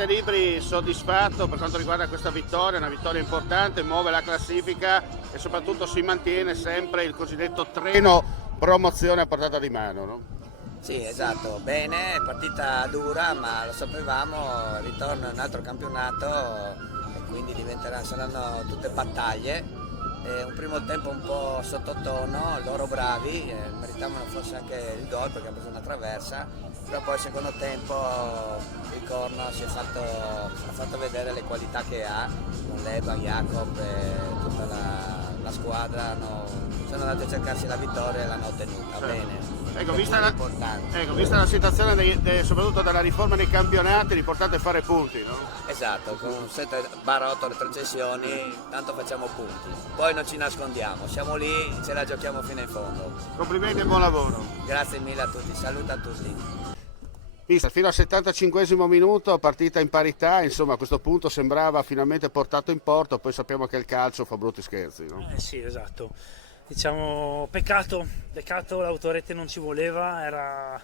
presidente Libri soddisfatto per quanto riguarda questa vittoria, una vittoria importante, muove la classifica e soprattutto si mantiene sempre il cosiddetto treno promozione a portata di mano, no? Sì, esatto, bene, partita dura, ma lo sapevamo, ritorno in un altro campionato e quindi saranno tutte battaglie. Un primo tempo un po' sottotono, loro bravi, meritavano forse anche il gol perché ha preso una traversa, però poi il secondo tempo il Corno ha fatto vedere le qualità che ha, con Leba, Jacob e tutta la squadra sono andati a cercarsi la vittoria e l'hanno ottenuta, Certo. bene. Ecco, Importante. vista la situazione soprattutto della riforma dei campionati, l'importante è fare punti, no? Esatto, con 7-8 retrocessioni, tanto facciamo punti. Poi non ci nascondiamo, siamo lì, ce la giochiamo fino in fondo. Complimenti e buon lavoro. Grazie mille a tutti, saluto a tutti. Vista, fino al 75esimo minuto, partita in parità, insomma a questo punto sembrava finalmente portato in porto, poi sappiamo che il calcio fa brutti scherzi, no? Sì, esatto. Diciamo, peccato, l'autorete non ci voleva,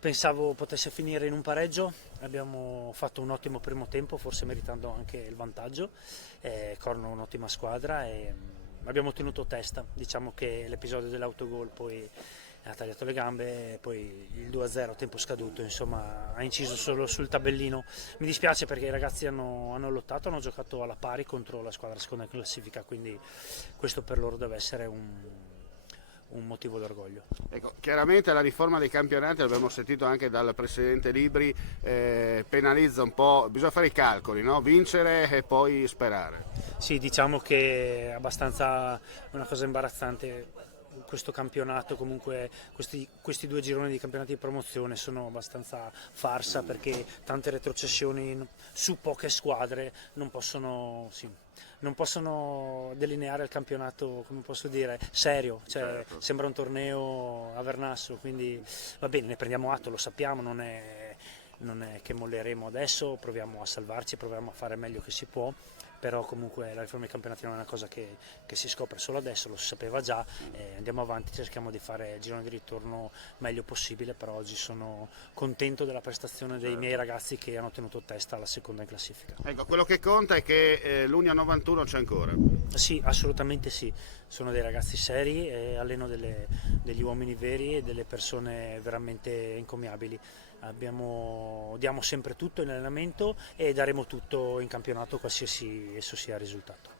pensavo potesse finire in un pareggio, abbiamo fatto un ottimo primo tempo, forse meritando anche il vantaggio, Corno è un'ottima squadra e abbiamo tenuto testa, diciamo che l'episodio dell'autogol poi ha tagliato le gambe, poi il 2-0 a tempo scaduto, insomma ha inciso solo sul tabellino. Mi dispiace perché i ragazzi hanno lottato, hanno giocato alla pari contro la squadra seconda in classifica, quindi questo per loro deve essere un motivo d'orgoglio. Ecco, chiaramente la riforma dei campionati, l'abbiamo sentito anche dal presidente Libri, penalizza un po', bisogna fare i calcoli, no? Vincere e poi sperare. Sì, diciamo che è abbastanza una cosa imbarazzante. Questo campionato, comunque questi due gironi di campionati di promozione sono abbastanza farsa perché tante retrocessioni su poche squadre non possono delineare il campionato, come posso dire, serio, cioè Certo. sembra un torneo a Vernasso, quindi va bene, ne prendiamo atto, lo sappiamo, non è che molleremo adesso, proviamo a salvarci, proviamo a fare meglio che si può, però comunque la riforma dei campionati non è una cosa che si scopre solo adesso, lo si sapeva già, andiamo avanti, cerchiamo di fare il girone di ritorno meglio possibile, però oggi sono contento della prestazione dei miei ragazzi che hanno tenuto testa alla seconda in classifica. Ecco, quello che conta è che l'Unia 91 c'è ancora. Sì, assolutamente sì, sono dei ragazzi seri e alleno degli uomini veri e delle persone veramente encomiabili. Diamo sempre tutto in allenamento e daremo tutto in campionato qualsiasi esso sia il risultato.